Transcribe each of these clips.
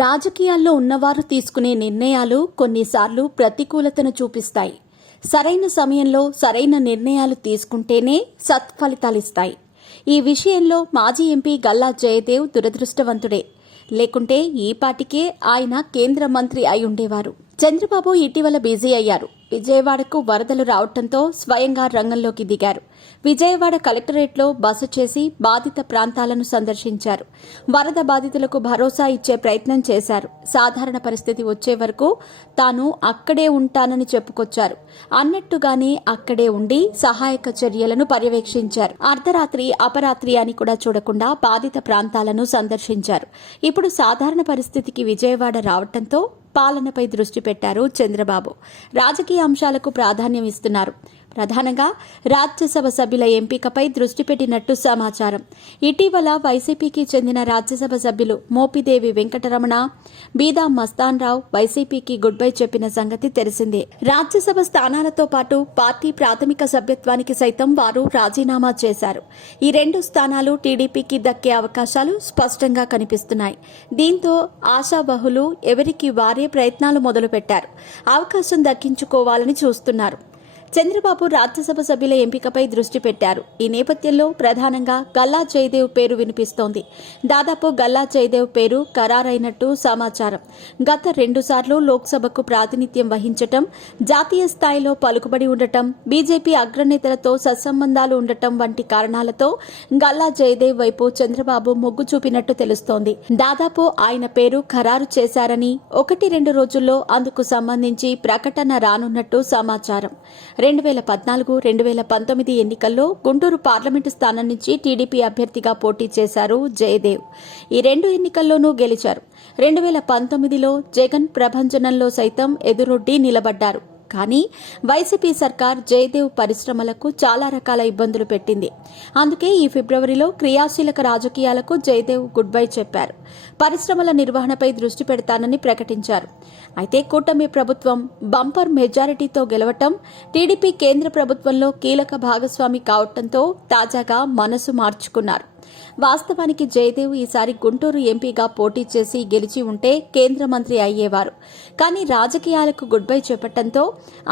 రాజకీయాల్లో ఉన్నవారు తీసుకునే నిర్ణయాలు కొన్నిసార్లు ప్రతికూలతను చూపిస్తాయి. సరైన సమయంలో సరైన నిర్ణయాలు తీసుకుంటేనే సత్ఫలితాలిస్తాయి. ఈ విషయంలో మాజీ ఎంపీ గల్లా జయదేవ్ దురదృష్టవంతుడే. లేకుంటే ఈ పాటికే ఆయన కేంద్ర మంత్రి అయి ఉండేవారు. చంద్రబాబు ఇటీవల బిజీ అయ్యారు. విజయవాడకు వరదలు రావడంతో స్వయంగా రంగంలోకి దిగారు. విజయవాడ కలెక్టరేట్లో బస చేసి బాధిత ప్రాంతాలను సందర్శించారు. వరద బాధితులకు భరోసా ఇచ్చే ప్రయత్నం చేశారు. సాధారణ పరిస్థితి వచ్చే వరకు తాను అక్కడే ఉంటానని చెప్పుకొచ్చారు. అన్నట్టుగానే అక్కడే ఉండి సహాయక చర్యలను పర్యవేక్షించారు. అర్ధరాత్రి అపరాత్రి అని కూడా చూడకుండా బాధిత ప్రాంతాలను సందర్శించారు. ఇప్పుడు సాధారణ పరిస్థితికి విజయవాడ రావడంతో పాలనపై దృష్టి పెట్టారు చంద్రబాబు. రాజకీయ అంశాలకు ప్రాధాన్యం ఇస్తున్నారు. ప్రధానంగా రాజ్యసభ సభ్యుల ఎంపికపై దృష్టి పెట్టినట్టు సమాచారం. ఇటీవల వైసీపీకి చెందిన రాజ్యసభ సభ్యులు మోపిదేవి వెంకటరమణ, బీదా మస్తాన్ రావు వైసీపీకి గుడ్ బై చెప్పిన సంగతి తెలిసిందే. రాజ్యసభ స్థానాలతో పాటు పార్టీ ప్రాథమిక సభ్యత్వానికి సైతం వారు రాజీనామా చేశారు. ఈ రెండు స్థానాలు టీడీపీకి దక్కే అవకాశాలు స్పష్టంగా కనిపిస్తున్నాయి. దీంతో ఆశావహులు ఎవరికి వారే ప్రయత్నాలు మొదలుపెట్టారు. అవకాశం దక్కించుకోవాలని చూస్తున్నారు. చంద్రబాబు రాజ్యసభ సభ్యుల ఎంపికపై దృష్టి పెట్టారు. ఈ నేపథ్యంలో ప్రధానంగా గల్లా జయదేవ్ పేరు వినిపిస్తోంది. దాదాపు గల్లా జయదేవ్ పేరు ఖరారైనట్టు సమాచారం. గత 2 సార్లు లోక్సభకు ప్రాతినిధ్యం వహించటం, జాతీయ స్థాయిలో పలుకుబడి ఉండటం, బీజేపీ అగ్రనేతలతో సత్సంబంధాలు ఉండటం వంటి కారణాలతో గల్లా జయదేవ్ వైపు చంద్రబాబు మొగ్గు చూపినట్టు తెలుస్తోంది. దాదాపు ఆయన పేరు ఖరారు చేశారని 1-2 రోజుల్లో అందుకు సంబంధించి ప్రకటన రానున్నట్టు సమాచారం. 2014-2019 ఎన్నికల్లో గుంటూరు పార్లమెంటు స్థానం నుంచి టీడీపీ అభ్యర్థిగా పోటీ చేశారు జయదేవ్. ఈ 2 ఎన్నికల్లోనూ గెలిచారు. 2019లో జగన్ ప్రభంజనంలో సైతం ఎదురొడ్డి నిలబడ్డారు. కానీ వైసీపీ సర్కార్ జయదేవ్ పరిశ్రమలకు చాలా రకాల ఇబ్బందులు పెట్టింది. అందుకే ఈ ఫిబ్రవరిలో క్రియాశీలక రాజకీయాలకు జయదేవ్ గుడ్ బై చెప్పారు. పరిశ్రమల నిర్వహణపై దృష్టి పెడతానని ప్రకటించారు. అయితే కూటమి ప్రభుత్వం బంపర్ మెజారిటీతో గెలవటం, టీడీపీ కేంద్ర ప్రభుత్వంలో కీలక భాగస్వామి కావటంతో తాజాగా మనసు మార్చుకున్నారు. వాస్తవానికి జయదేవ్ ఈసారి గుంటూరు ఎంపీగా పోటీ చేసి గెలిచి ఉంటే కేంద్ర మంత్రి అయ్యేవారు. కానీ రాజకీయాలకు గుడ్ బై చెప్పడంతో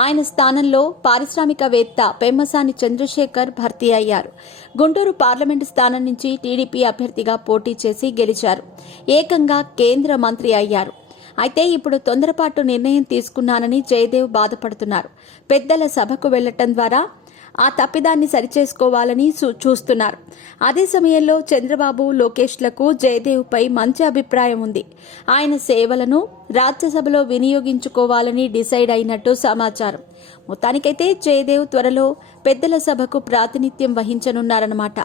ఆయన స్థానంలో పారిశ్రామికవేత్త పెమ్మసాని చంద్రశేఖర్ భర్తీ అయ్యారు. గుంటూరు పార్లమెంటు స్థానం నుంచి టీడీపీ అభ్యర్థిగా పోటీ చేసి గెలిచారు. ఏకంగా కేంద్ర మంత్రి అయ్యారు. అయితే ఇప్పుడు తొందరపాటు నిర్ణయం తీసుకున్నానని జయదేవ్ బాధపడుతున్నారు. పెద్దల సభకు వెళ్లటం ద్వారా ఆ తప్పిదాన్ని సరిచేసుకోవాలని చూస్తున్నారు. అదే సమయంలో చంద్రబాబు, లోకేష్లకు జయదేవ్పై మంచి అభిప్రాయం ఉంది. ఆయన సేవలను రాజ్యసభలో వినియోగించుకోవాలని డిసైడ్ అయినట్టు సమాచారం. మొత్తానికైతే జయదేవ్ త్వరలో పెద్దల సభకు ప్రాతినిధ్యం వహించనున్నారన్నమాట.